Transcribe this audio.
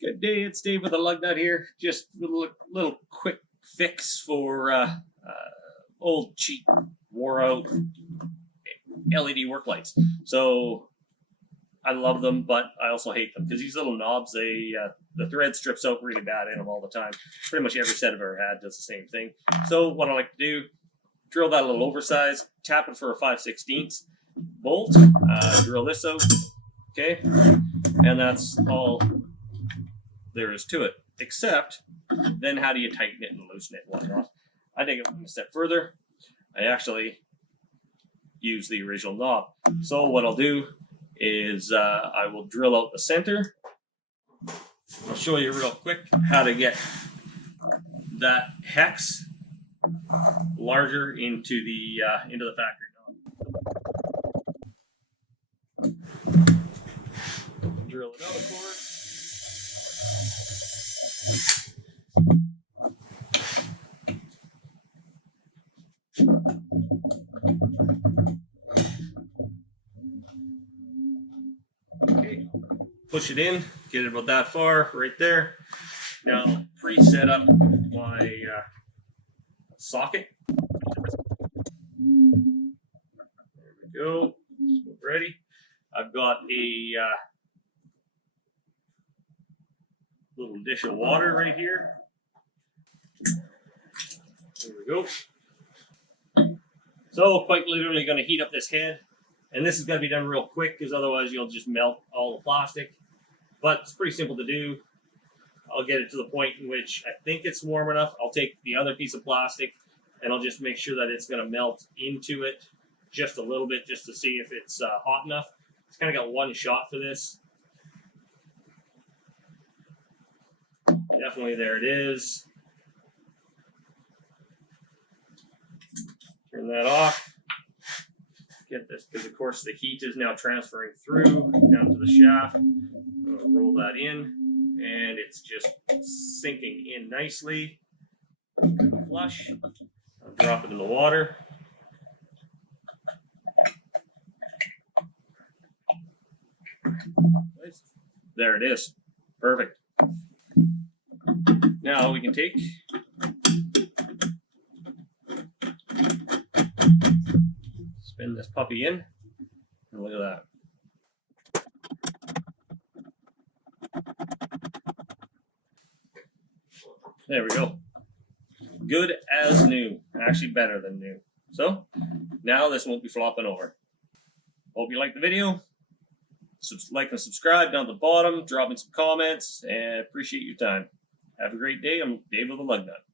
Good day, it's Dave with the Lug Nut here. Just a little quick fix for old, cheap, wore out LED work lights. So I love them, but I also hate them because these little knobs, the thread strips out really bad in them all the time. Pretty much every set I've ever had does the same thing. So what I like to do, drill that a little oversized, tap it for a 5/16 bolt, drill this out, okay, and that's all there is to it, except then how do you tighten it and loosen it and whatnot. I take it a step further. I actually use the original knob. So what I'll do is I will drill out the center. I'll show you real quick how to get that hex larger into the factory knob. Drill it out, of course. Okay, push it in, get it about that far, right there. Now pre-set up my socket. There we go, ready. I've got a little dish of water right here. There we go. So quite literally going to heat up this head, and this is going to be done real quick because otherwise you'll just melt all the plastic, but it's pretty simple to do. I'll get it to the point in which I think it's warm enough. I'll take the other piece of plastic and I'll just make sure that it's going to melt into it just a little bit, just to see if it's hot enough. It's kind of got one shot for this. Definitely, there it is. Turn that off. Get this, because of course the heat is now transferring through down to the shaft. I'll roll that in, and it's just sinking in nicely. Flush. I'll drop it in the water. There it is. Perfect. Now we can take spin this puppy in, and look at that. There we go. Good as new. Actually better than new. So now this won't be flopping over. Hope you liked the video. Like and subscribe down at the bottom. Drop in some comments, and appreciate your time. Have a great day. I'm Dave with the Lug Nut.